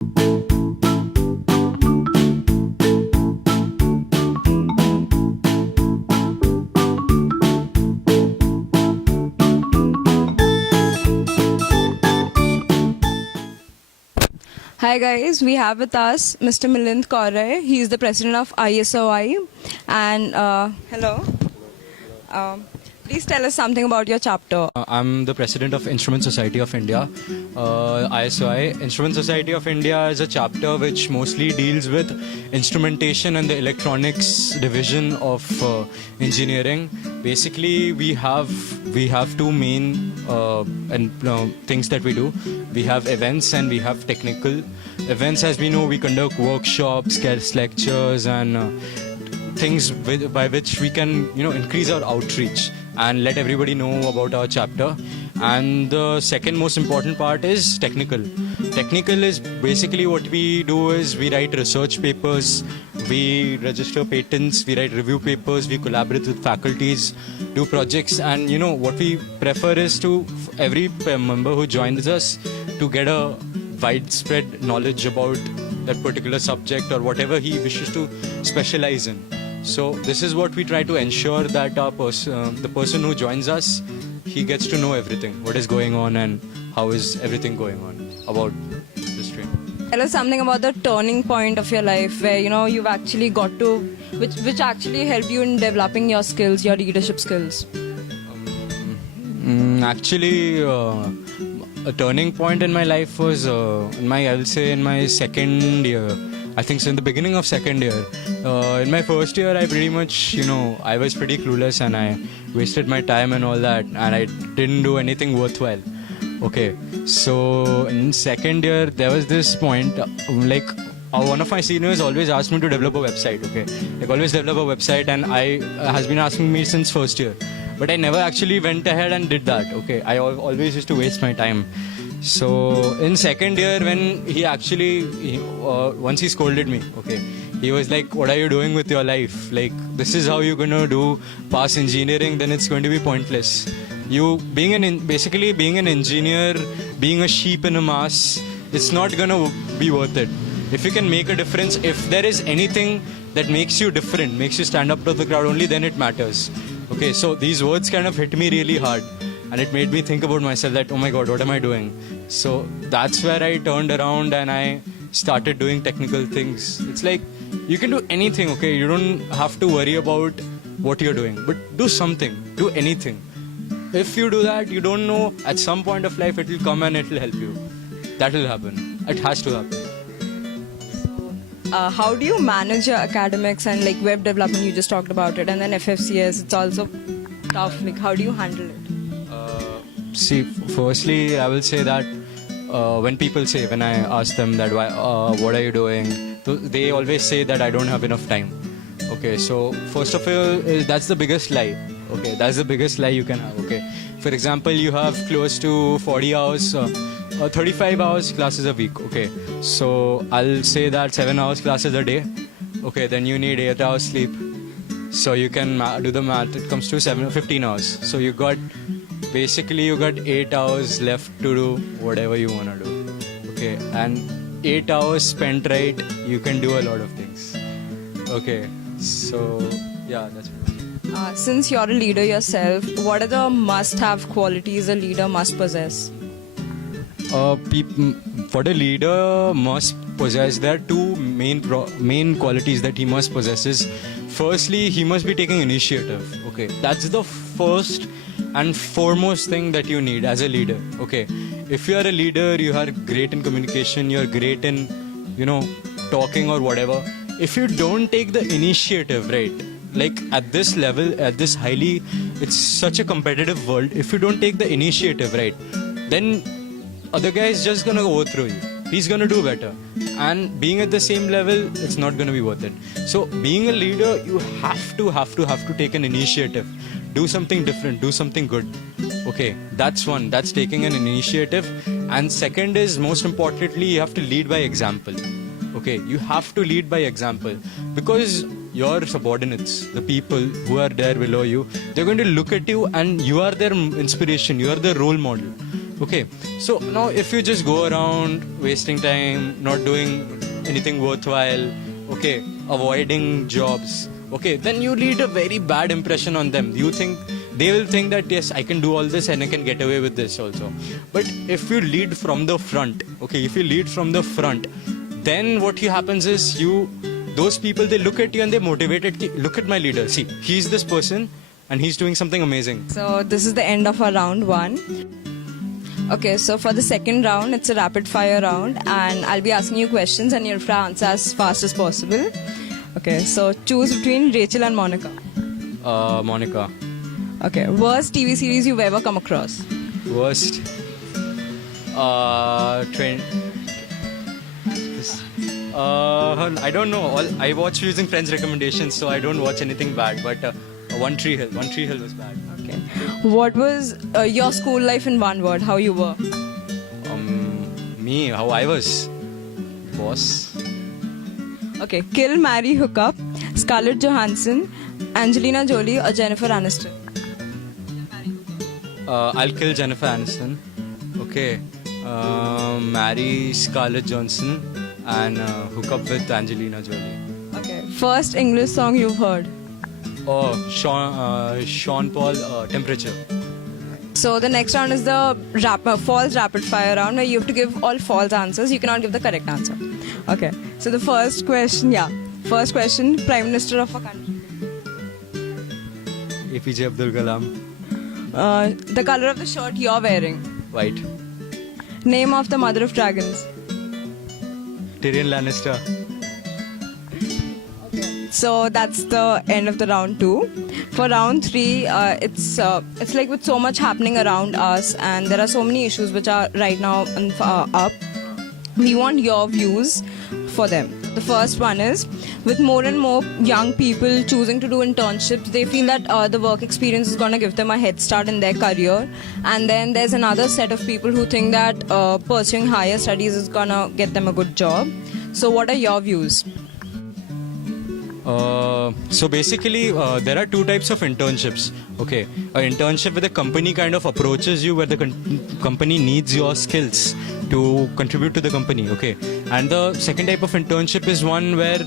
Hi guys, we have with us Mr. Milind Kar Ray. He is the president of ISOI. And hello. Please tell us something about your chapter. I'm the president of Instrument Society of India, ISOI. Instrument Society of India is a chapter which mostly deals with instrumentation and the electronics division of engineering. Basically, we have two main things that we do. We have events and we have technical. Events, as we know, we conduct workshops, guest lectures, and things by which we can increase our outreach and let everybody know about our chapter. And the second most important part is technical. Technical is basically what we do is we write research papers, we register patents, we write review papers, we collaborate with faculties, do projects, and what we prefer is to every member who joins us to get a widespread knowledge about that particular subject or whatever he wishes to specialize in. So this is what we try to ensure that the person who joins us, he gets to know everything, what is going on and how is everything going on about this stream. Tell us something about the turning point of your life where you've actually got to, which actually helped you in developing your skills, your leadership skills. Actually, a turning point in my life was in my second year. I think so in the beginning of second year. In my first year, I pretty much, I was pretty clueless and I wasted my time and all that, and I didn't do anything worthwhile. Okay, so in second year, there was this point, one of my seniors always asked me to develop a website, okay? Always develop a website, and has been asking me since first year. But I never actually went ahead and did that, okay? I always used to waste my time. So in second year, when he actually, once he scolded me, okay, he was like, what are you doing with your life? This is how you're going to pass engineering, then it's going to be pointless. You basically being an engineer, being a sheep in a mass, it's not going to be worth it. If you can make a difference, if there is anything that makes you different, makes you stand up to the crowd, only then it matters. Okay, so these words kind of hit me really hard. And it made me think about myself that, oh my God, what am I doing? So that's where I turned around and I started doing technical things. It's like, you can do anything, okay? You don't have to worry about what you're doing. But do something, do anything. If you do that, you don't know, at some point of life it will come and it will help you. That will happen. It has to happen. How do you manage your academics and web development? You just talked about it. And then FFCS, it's also tough. How do you handle it? See, firstly, I will say that when I ask them that what are you doing, they always say that I don't have enough time. Okay, so first of all, that's the biggest lie. Okay, that's the biggest lie you can have. Okay, for example, you have close to 40 hours, 35 hours classes a week. Okay, so I'll say that 7 hours classes a day. Okay, then you need 8 hours sleep. So you can do the math. It comes to 15 hours. So you got 8 hours left to do whatever you want to do. Okay, and 8 hours spent right, you can do a lot of things. Okay, so yeah, that's it. Since you're a leader yourself, what are the must-have qualities a leader must possess? What a leader must possess, there are two main qualities that he must possess. Is firstly, he must be taking initiative. Okay, that's the first and foremost thing that you need as a leader. Okay, if you are a leader, you are great in communication, you're great in talking or whatever. If you don't take the initiative, right, at this level, at this highly, it's such a competitive world. If you don't take the initiative, right, then other guy is just gonna overthrow you. He's gonna do better, and being at the same level, it's not gonna be worth it. So being a leader, you have to take an initiative. Do something different, do something good. Okay, that's one, that's taking an initiative. And second is, most importantly, you have to lead by example. Okay, you have to lead by example, because your subordinates, the people who are there below you, they're going to look at you and you are their inspiration, you are their role model. Okay, so now if you just go around wasting time, not doing anything worthwhile, okay, avoiding jobs, okay, then you lead a very bad impression on them. They will think that yes, I can do all this and I can get away with this also. But if you lead from the front, okay, then what happens is those people, they look at you and they motivated. Look at my leader. See, he's this person and he's doing something amazing. So this is the end of our round 1. Okay, so for the second round, it's a rapid fire round, and I'll be asking you questions and you'll have to answer as fast as possible. Okay, so choose between Rachel and Monica. Monica. Okay, worst TV series you've ever come across? Worst. I don't know. I watch using friends' recommendations, so I don't watch anything bad. But One Tree Hill was bad. Okay. What was your school life in one word? How you were? How I was. Boss. Okay. Kill, marry, hook up. Scarlett Johansson, Angelina Jolie, or Jennifer Aniston? I'll kill Jennifer Aniston. Okay. Marry Scarlett Johansson and hook up with Angelina Jolie. Okay. First English song you've heard? Oh, Sean Paul, Temperature. So the next round is the false rapid fire round, where you have to give all false answers. You cannot give the correct answer. Okay. So the first question, Prime Minister of a country. APJ Abdul Kalam. The color of the shirt you're wearing. White. Name of the mother of dragons. Tyrion Lannister. So that's the end of the round 2. For round 3, it's like with so much happening around us, and there are so many issues which are right now up. We want your views for them. The first one is, with more and more young people choosing to do internships, they feel that the work experience is going to give them a head start in their career. And then there's another set of people who think that pursuing higher studies is going to get them a good job. So what are your views? So basically, there are 2 types of internships. Okay, an internship where the company kind of approaches you, where the company needs your skills to contribute to the company. Okay, and the second type of internship is one where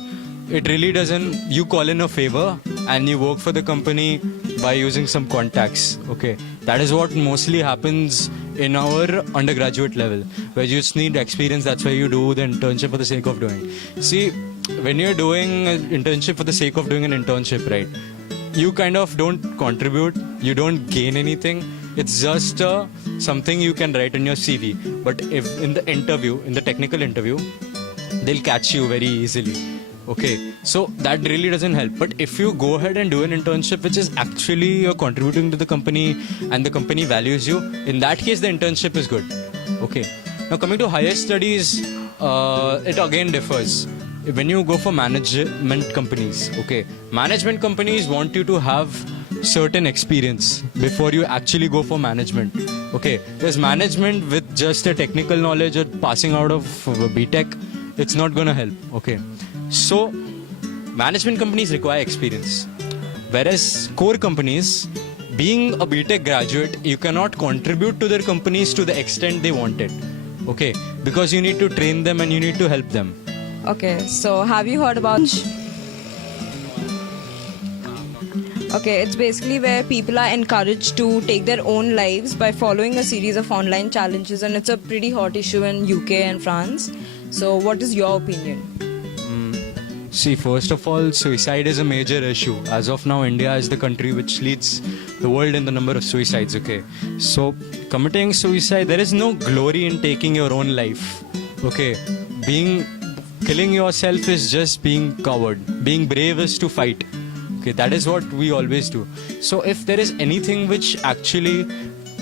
it really doesn't. You call in a favor and you work for the company by using some contacts. Okay, that is what mostly happens in our undergraduate level, where you just need experience. That's why you do the internship for the sake of doing. See, when you're doing an internship for the sake of doing an internship, right, you kind of don't contribute, you don't gain anything. It's just something you can write on your CV. But if in the technical interview, they'll catch you very easily. Okay, so that really doesn't help. But if you go ahead and do an internship which is actually you're contributing to the company and the company values you, in that case the internship is good. Okay, now coming to higher studies, it again differs. When you go for management companies, okay, management companies want you to have certain experience before you actually go for management. Okay, there's management with just a technical knowledge or passing out of BTech, it's not gonna help. Okay, so management companies require experience, whereas core companies, being a BTech graduate, you cannot contribute to their companies to the extent they want it. Okay, because you need to train them and you need to help them. Okay, so have you heard about... Okay, it's basically where people are encouraged to take their own lives by following a series of online challenges, and it's a pretty hot issue in UK and France. So what is your opinion? See, first of all, suicide is a major issue. As of now, India is the country which leads the world in the number of suicides, okay? So, committing suicide, there is no glory in taking your own life, okay? Killing yourself is just being coward. Being brave is to fight. Okay, that is what we always do. So if there is anything which actually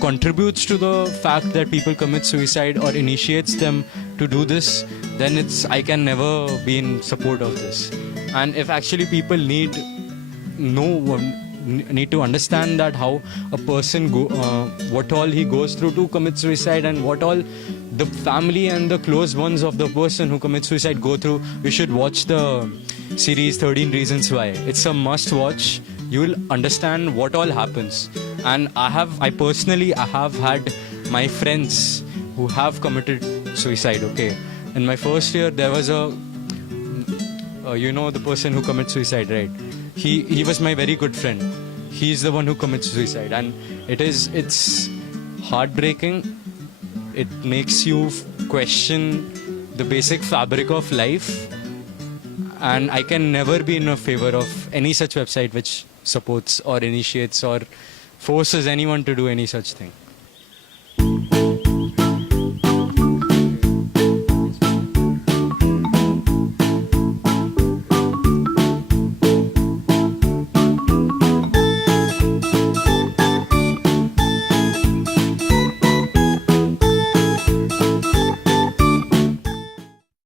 contributes to the fact that people commit suicide or initiates them to do this, then I can never be in support of this. And if actually people need to understand that how a person what all he goes through to commit suicide and what all the family and the close ones of the person who commits suicide go through, we should watch the series 13 Reasons Why. It's a must watch. You will understand what all happens. And I personally have had my friends who have committed suicide. Okay, in my first year there was the person who commits suicide, right? He was my very good friend. He's the one who commits suicide, and it's heartbreaking. It makes you question the basic fabric of life, and I can never be in a favor of any such website which supports or initiates or forces anyone to do any such thing.